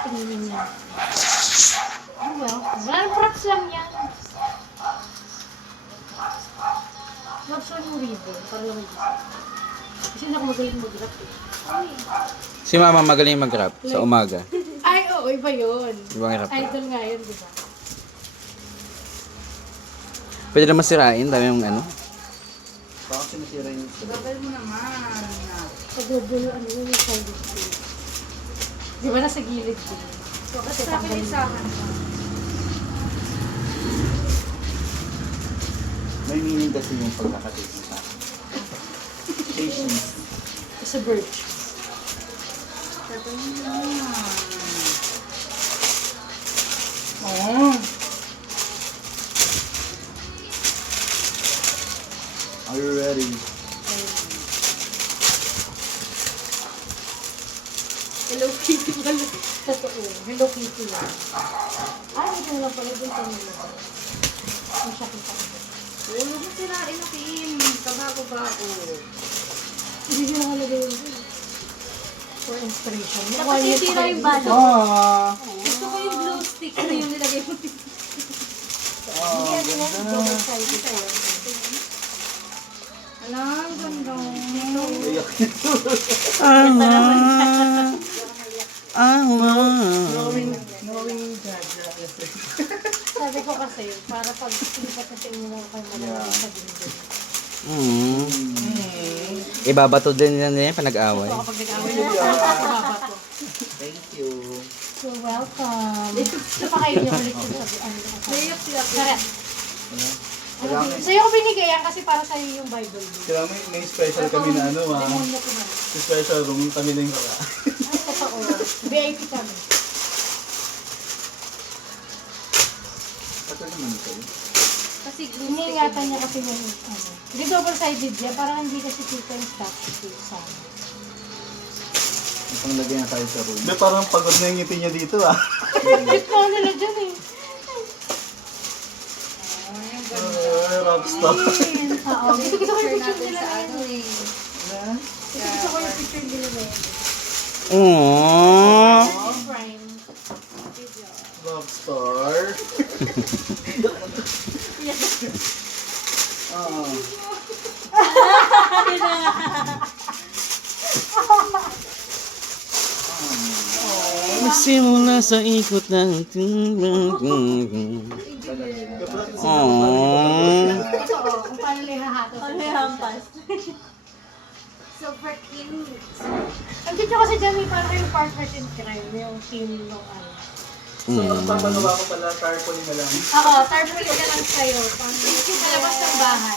Tingin niya. Oh well, walang props lang yan. Props lang yung ribbon, para lang mag-isa. Kasi hindi ako magaling mag-rap eh. Si mama magaling mag-rap sa umaga. Ay, oo, iba yun. Ibang rap. Idol nga yun, di ba? Pwede naman sirain, dami yung ano. Baka sinasira yung Babal mo naman. Pagobo yung ano yun, yung sound display. Di ba nasa gilid din? Kasi Sa akin sa akin. May meaning kasi yung pagkakatik mo sa akin. Patience. Sa birch. Babal mo naman. Oh. Are you ready? Hello Kitty pala. Totoo. Hello Kitty lang. Ay, ito na lang pala dun sa nila. Ang siya kita. Huwag mo sirain na Kim. Kabago-bago. Hindi nila kalagay yun. For inspiration. Dapat titira yung balot. Ah! Gusto ko yung glue stick na yung nilagay mo. Ah, ganda na. Alam, ganda. Iyak Knowing Jaja. Sabi ko kasi, para pag silipat na sa inyo na kayo malamang sa dindin. Ibabato din nila yan panag-away. So kapag nag-away na baba to. Thank you. So welcome. Ito pa kayo niya ulit yung sabi. Ano na kasi. Layok sila. Correct. Kailangan, Sa'yo ko binigay yan kasi para sa'yo yung Bible. kailangan may special kami na ano ah. Demonyo ko na. Special room kami na yung Ay, totoo. VIP kami. Ito naman ito. Kasi glue stick. Iniingatan niya kasi yung ano. Hindi double-sided yan. Parang hindi kasi kita yung statue sa amin. Ang panglagay na tayo sa room. Hindi, parang pagod na yung ngiti niya dito ah. Cute na nila dyan eh. Rockstar. Oo. Gusto ko yung picture nila Sa na ano yun. eh. Gusto ko yung picture nila na yun. Aww. Prime. Rockstar. Ah. Magsimula sa ikot ng Aww. Totoo. Kung paano nila hahato. hampas. Super cute. Ang cute nyo kasi dyan may parang yung partners in crime. Yung team ng ano. So, papagawa ko pala tarpaulin na lang. Oo, tarpaulin ka lang kayo. Sa labas ng bahay.